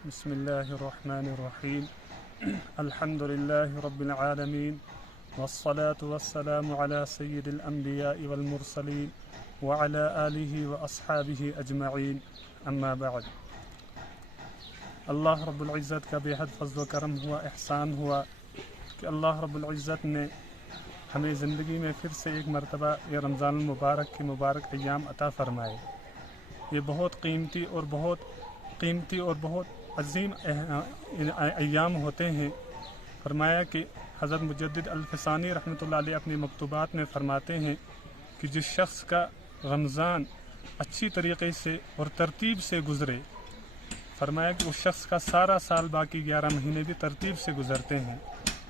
بسم الله الرحمن الرحيم الحمد لله رب العالمين والصلاة والسلام على سيد الأنبياء والمرسلين وعلى آله وأصحابه أجمعين أما بعد اللہ رب العزت کا بے حد فضل و کرم ہوا، احسان ہوا کہ اللہ رب العزت نے ہمیں زندگی میں پھر سے ایک مرتبہ یہ رمضان المبارک کے مبارک ایام عطا فرمائے۔ یہ بہت قیمتی اور بہت عظیم ایام ہوتے ہیں۔ فرمایا کہ حضرت مجدد الفسانی رحمۃ اللہ علیہ اپنے مکتوبات میں فرماتے ہیں کہ جس شخص کا رمضان اچھی طریقے سے اور ترتیب سے گزرے، فرمایا کہ اس شخص کا سارا سال باقی 11 مہینے بھی ترتیب سے گزرتے ہیں۔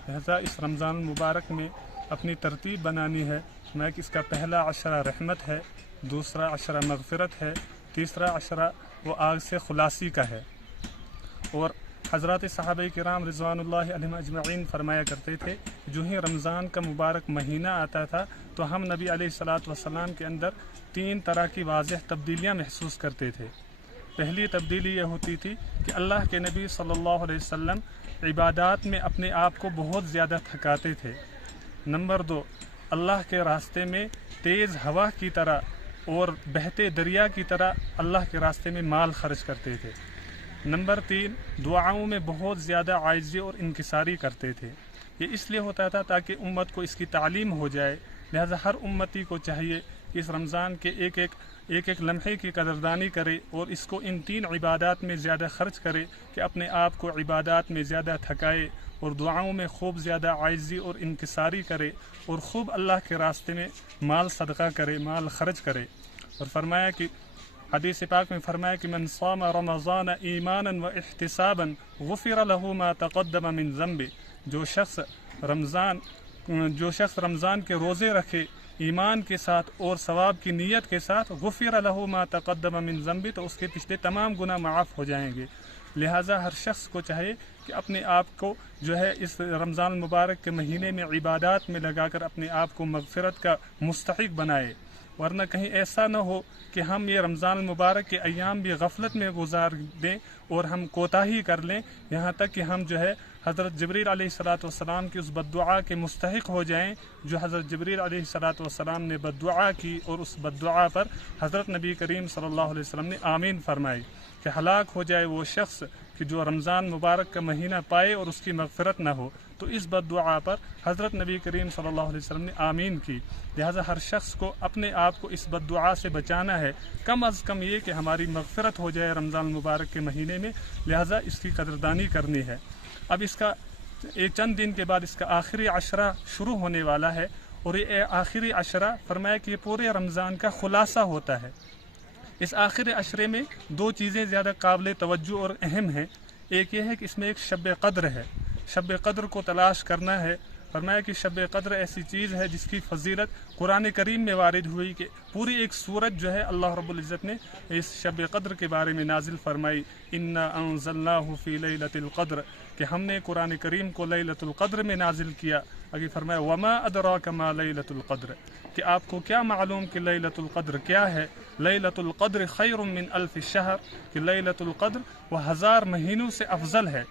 لہذا اس رمضان المبارک میں اپنی ترتیب بنانی ہے۔ فرمایا کہ اس کا پہلا عشرہ رحمت ہے، دوسرا عشرہ مغفرت ہے، تیسرا عشرہ وہ آگ سے خلاصی کا ہے۔ اور حضرات صحابہ کرام رضوان اللہ علیہم اجمعین فرمایا کرتے تھے، جو ہی رمضان کا مبارک مہینہ آتا تھا تو ہم نبی علیہ الصلاۃ والسلام کے اندر 3 طرح کی واضح تبدیلیاں محسوس کرتے تھے۔ پہلی تبدیلی یہ ہوتی تھی کہ اللہ کے نبی صلی اللہ علیہ وسلم عبادات میں اپنے آپ کو بہت زیادہ تھکاتے تھے۔ نمبر 2، اللہ کے راستے میں تیز ہوا کی طرح اور بہتے دریا کی طرح اللہ کے راستے میں مال خرچ کرتے تھے۔ نمبر 3، دعاؤں میں بہت زیادہ عاجزی اور انکساری کرتے تھے۔ یہ اس لیے ہوتا تھا تاکہ امت کو اس کی تعلیم ہو جائے۔ لہذا ہر امتی کو چاہیے کہ اس رمضان کے ایک ایک لمحے کی قدردانی کرے اور اس کو ان 3 عبادات میں زیادہ خرچ کرے کہ اپنے آپ کو عبادات میں زیادہ تھکائے اور دعاؤں میں خوب زیادہ عاجزی اور انکساری کرے اور خوب اللہ کے راستے میں مال صدقہ کرے، مال خرچ کرے۔ اور فرمایا کہ حدیث پاک میں فرمایا کہ من صام رمضان ایمانا و احتسابا غفر له ما تقدم من ذنبه، جو شخص رمضان کے روزے رکھے ایمان کے ساتھ اور ثواب کی نیت کے ساتھ، غفر له ما تقدم من ذنبه، تو اس کے پچھلے تمام گناہ معاف ہو جائیں گے۔ لہٰذا ہر شخص کو چاہیے کہ اپنے آپ کو جو ہے اس رمضان المبارک کے مہینے میں عبادات میں لگا کر اپنے آپ کو مغفرت کا مستحق بنائے، ورنہ کہیں ایسا نہ ہو کہ ہم یہ رمضان المبارک کے ایام بھی غفلت میں گزار دیں اور ہم کوتاہی کر لیں، یہاں تک کہ ہم جو ہے حضرت جبریل علیہ الصلاۃ والسلام کی اس بددعا کے مستحق ہو جائیں جو حضرت جبریل علیہ الصلاۃ والسلام نے بددعا کی، اور اس بددعا پر حضرت نبی کریم صلی اللہ علیہ وسلم نے آمین فرمائی کہ ہلاک ہو جائے وہ شخص کہ جو رمضان مبارک کا مہینہ پائے اور اس کی مغفرت نہ ہو۔ تو اس بددعا پر حضرت نبی کریم صلی اللہ علیہ وسلم نے آمین کی۔ لہذا ہر شخص کو اپنے آپ کو اس بددعا سے بچانا ہے، کم از کم یہ کہ ہماری مغفرت ہو جائے رمضان المبارک کے مہینے میں، لہذا اس کی قدردانی کرنی ہے۔ اب اس کا چند دن کے بعد اس کا آخری عشرہ شروع ہونے والا ہے، اور یہ آخری عشرہ فرمایا کہ یہ پورے رمضان کا خلاصہ ہوتا ہے۔ اس آخری عشرے میں 2 چیزیں زیادہ قابل توجہ اور اہم ہیں۔ ایک یہ ہے کہ اس میں ایک شب قدر ہے، شب قدر کو تلاش کرنا ہے۔ فرمایا کہ شب قدر ایسی چیز ہے جس کی فضیلت قرآن کریم میں وارد ہوئی کہ پوری ایک سورت جو ہے اللہ رب العزت نے اس شب قدر کے بارے میں نازل فرمائی، انا انزلناہ فی لیلۃ القدر، کہ ہم نے قرآن کریم کو لیلۃ القدر میں نازل کیا۔ آگے فرمایا وما ادراک ما لیلۃ القدر، کہ آپ کو کیا معلوم کہ لیلۃ القدر کیا ہے؟ لیلۃ القدر خیر من الف شہر، کہ لیلۃ القدر وہ 1000 مہینوں سے افضل ہے۔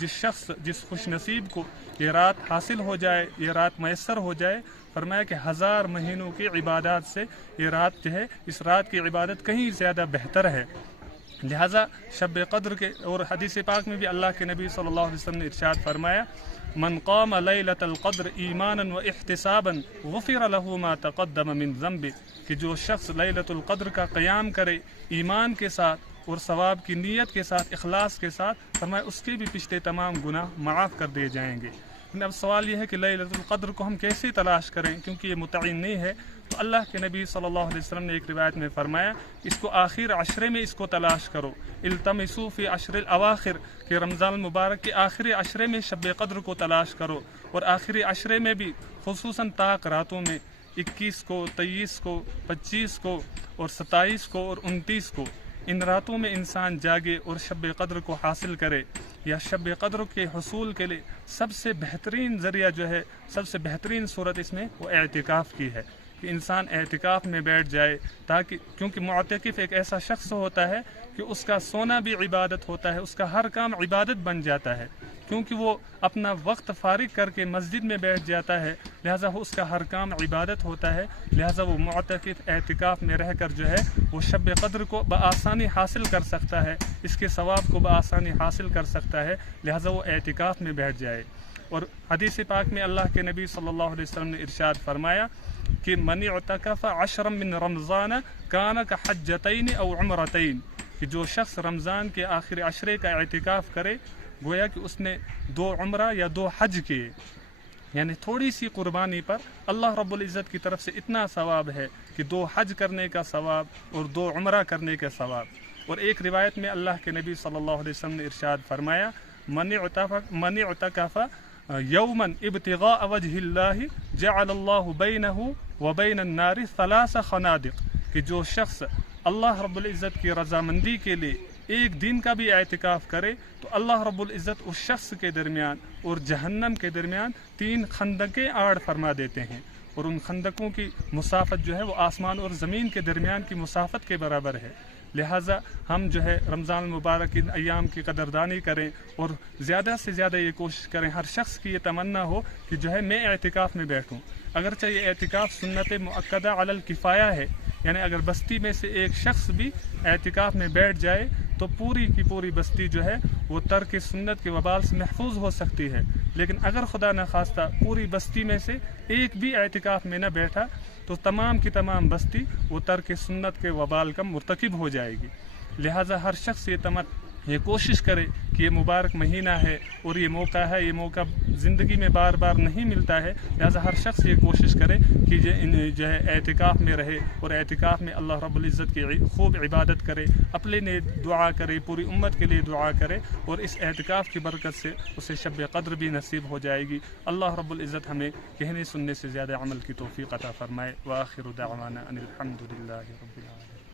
جس خوش نصیب کو یہ رات حاصل ہو جائے، یہ رات میسر ہو جائے، فرمایا کہ 1000 مہینوں کی عبادات سے یہ رات جو ہے، اس رات کی عبادت کہیں زیادہ بہتر ہے۔ لہذا شب قدر کے اور حدیث پاک میں بھی اللہ کے نبی صلی اللہ علیہ وسلم نے ارشاد فرمایا، من قام لیلۃ القدر ایمانا و احتسابا غفر له ما تقدم من ذنبه، کہ جو شخص لیلۃ القدر کا قیام کرے ایمان کے ساتھ اور ثواب کی نیت کے ساتھ، اخلاص کے ساتھ، فرمایا اس کے بھی پچھلے تمام گناہ معاف کر دیے جائیں گے۔ اب سوال یہ ہے کہ لیلۃ القدر کو ہم کیسے تلاش کریں، کیونکہ یہ متعین نہیں ہے۔ تو اللہ کے نبی صلی اللہ علیہ وسلم نے ایک روایت میں فرمایا اس کو آخر عشرے میں اس کو تلاش کرو، التمسوا فی عشر الاواخر، کہ رمضان المبارک کے آخری عشرے میں شب قدر کو تلاش کرو، اور آخری عشرے میں بھی خصوصاً طاق راتوں میں 21 کو، 23 کو، 25 کو اور 27 کو اور 29 کو، ان راتوں میں انسان جاگے اور شب قدر کو حاصل کرے۔ یا شب قدر کے حصول کے لیے سب سے بہترین ذریعہ جو ہے، سب سے بہترین صورت اس میں وہ اعتکاف کی ہے، کہ انسان اعتکاف میں بیٹھ جائے، تاکہ کیونکہ معتکف ایک ایسا شخص ہوتا ہے کہ اس کا سونا بھی عبادت ہوتا ہے، اس کا ہر کام عبادت بن جاتا ہے، کیونکہ وہ اپنا وقت فارغ کر کے مسجد میں بیٹھ جاتا ہے، لہٰذا اس کا ہر کام عبادت ہوتا ہے، لہٰذا وہ معتکف اعتکاف میں رہ کر جو ہے وہ شب قدر کو بآسانی حاصل کر سکتا ہے، اس کے ثواب کو بآسانی حاصل کر سکتا ہے، لہٰذا وہ اعتکاف میں بیٹھ جائے۔ اور حدیث پاک میں اللہ کے نبی صلی اللہ علیہ وسلم نے ارشاد فرمایا کہ من اعتکف عشرا من رمضان کان کحجتین او عمرتین، کہ جو شخص رمضان کے آخر عشرے کا اعتکاف کرے گویا کہ اس نے 2 عمرہ یا 2 حج کیے، یعنی تھوڑی سی قربانی پر اللہ رب العزت کی طرف سے اتنا ثواب ہے کہ 2 حج کرنے کا ثواب اور 2 عمرہ کرنے کا ثواب۔ اور ایک روایت میں اللہ کے نبی صلی اللہ علیہ وسلم نے ارشاد فرمایا من اعتکف یوما ابتغاء وجہ اللہ جعل اللہ بینہ وبین النار 3 خنادق، کہ جو شخص اللہ رب العزت کی رضامندی کے لیے ایک دن کا بھی اعتکاف کرے تو اللہ رب العزت اس شخص کے درمیان اور جہنم کے درمیان 3 خندقیں آڑ فرما دیتے ہیں، اور ان خندقوں کی مسافت جو ہے وہ آسمان اور زمین کے درمیان کی مسافت کے برابر ہے۔ لہٰذا ہم جو ہے رمضان المبارک ان ایام کی قدردانی کریں اور زیادہ سے زیادہ یہ کوشش کریں، ہر شخص کی یہ تمنا ہو کہ جو ہے میں اعتکاف میں بیٹھوں، اگرچہ یہ اعتکاف سنت مؤکدہ علی الکفایہ ہے، یعنی اگر بستی میں سے ایک شخص بھی اعتکاف میں بیٹھ جائے تو پوری کی پوری بستی جو ہے وہ ترک سنت کے وبال سے محفوظ ہو سکتی ہے، لیکن اگر خدا نخواستہ پوری بستی میں سے ایک بھی اعتکاف میں نہ بیٹھا تو تمام کی تمام بستی وہ ترک سنت کے وبال کا مرتکب ہو جائے گی۔ لہٰذا ہر شخص یہ کوشش کرے کہ یہ مبارک مہینہ ہے اور یہ موقع ہے، یہ موقع زندگی میں بار بار نہیں ملتا ہے، لہٰذا ہر شخص یہ کوشش کرے کہ جو ہے اعتکاف میں رہے اور اعتکاف میں اللہ رب العزت کی خوب عبادت کرے، اپنے لیے دعا کرے، پوری امت کے لیے دعا کرے، اور اس اعتکاف کی برکت سے اسے شب قدر بھی نصیب ہو جائے گی۔ اللہ رب العزت ہمیں کہنے سننے سے زیادہ عمل کی توفیق عطا فرمائے۔ وآخر دعوانا ان الحمد للہ رب العالمین۔